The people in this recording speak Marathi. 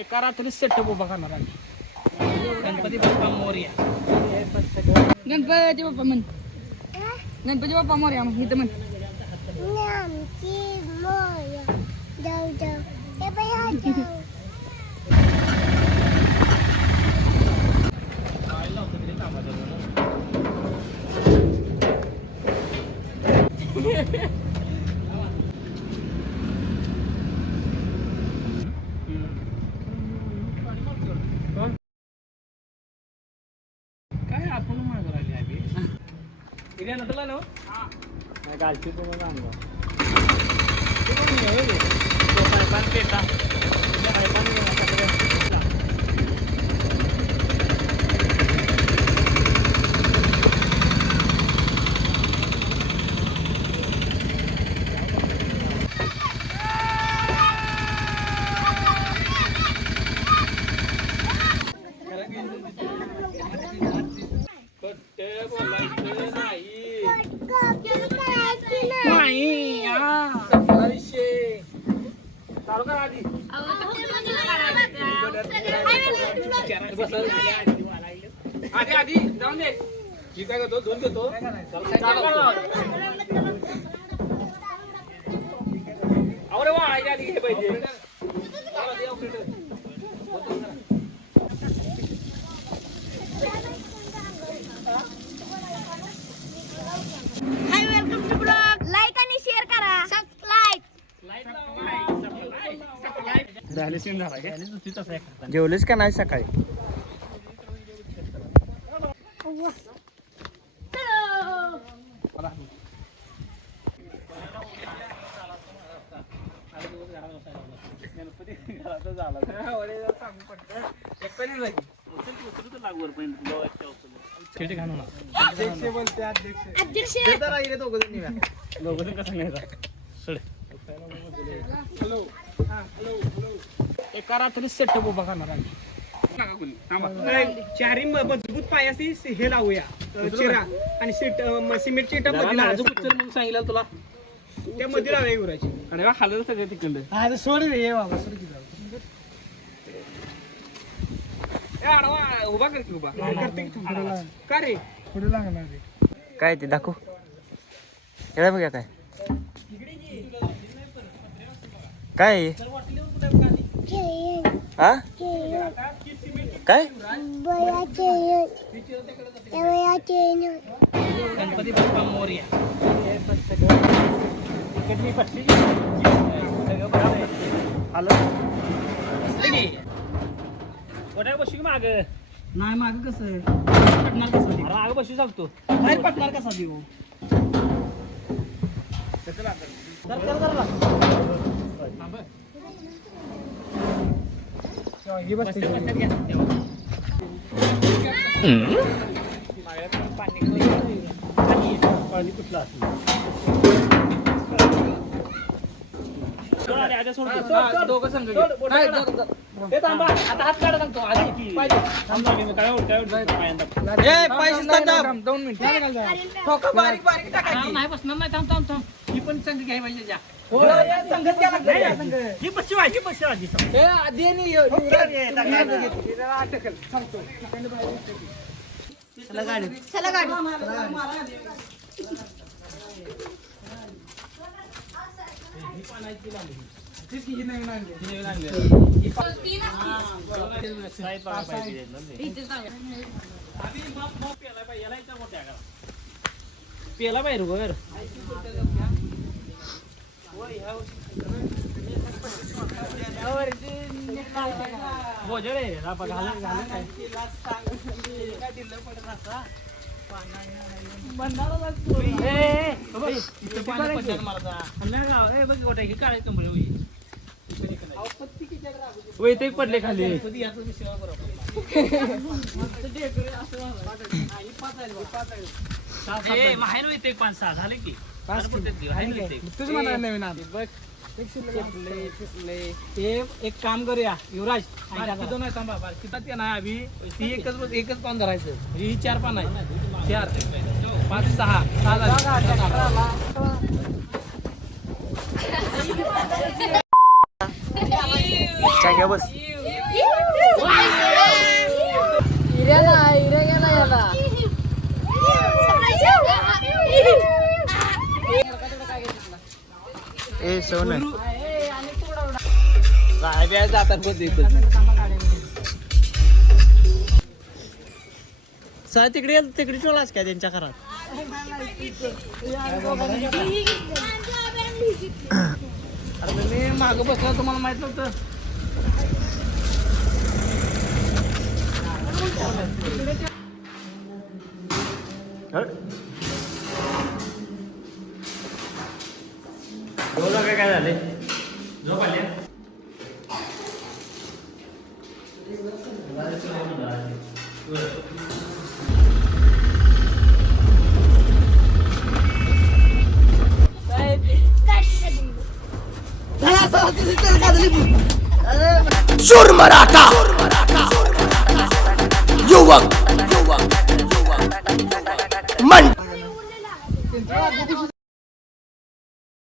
एका रात्री सेटअप उभा करणार आम्ही. गणपती बाप्पा मोरया. गणपती बाप्पा म्हण. गणपती बाप्पा मोरया म्हण. इथं म्हण. काय आपण मागं राहिले आधी. इकडे नटला ना. गालची पण आणला. ते कोण आहे होय? तो साहेबान पेटा. त्या साहेबान आधी आधी जाऊन दे. मी काय करतो धुवून घेतो. अरे वा आधी हे पाहिजे. Hi welcome to blog. Like आणि शेअर करा. सबस्क्राईब. जेवलीस का नाही सकाळी? एका रात्री सेटअप उभा करणार आम्ही. चारी मजबूत पायाशी हे लावूया चिरा आणि सिमेंटची इटा मध्ये म्हणून सांगितलं तुला. त्या मध्ये लावूया युवराची. आणि खाल्लं सगळं तिकडं. आता सोड रे बाबा सोड की जाऊ. आडवा उभा कर की उभा. का रे पुढे लागणार रे. काय ते दाखव. एवढा बघा काय काय हा काय गणपती बाप्पा मोरया. कोट्या बसू की माग. नाही माग कसं पटणार कसं देऊ? माग बसू सांगतो. बाहेर पटणार कसा देऊ? पाणी कुठलं असलं. दोघं संघ थांबा. आता हात काढा सांगतो. आधी पाहिजे. दोन मिनिट. ठोका बारीक बारीक टाकायची. नाही बसणार नाही. थांब थांब थांब. ही पण संघ घ्याय पाहिजे ज्या. हो या संगत घ्या लागतं. ही बसची वाजी बसची आधी. हे आधी आणि युवराज अटकल सांगतो. चला गाडी. पेला बाहेर वर बोजडे पडले खाली. माहेर येते 5-6 झाले की तुझ म्हणा नवीन आधी बघ. एक काम करूया युवराज. दोन आहे थांबा बारकी नाही अभि ती एकच पान धरायचं. ही 4 पान आहे. 4 5 6 बस ए सोन काय बी जातात बघ एकच. सर तिकडे तिकडे ठेवलास काय त्यांच्या घरात अरे मी मागं बसलो तुम्हाला माहित नव्हतं. काय झाले झोप आली सुर मराठा युवक मन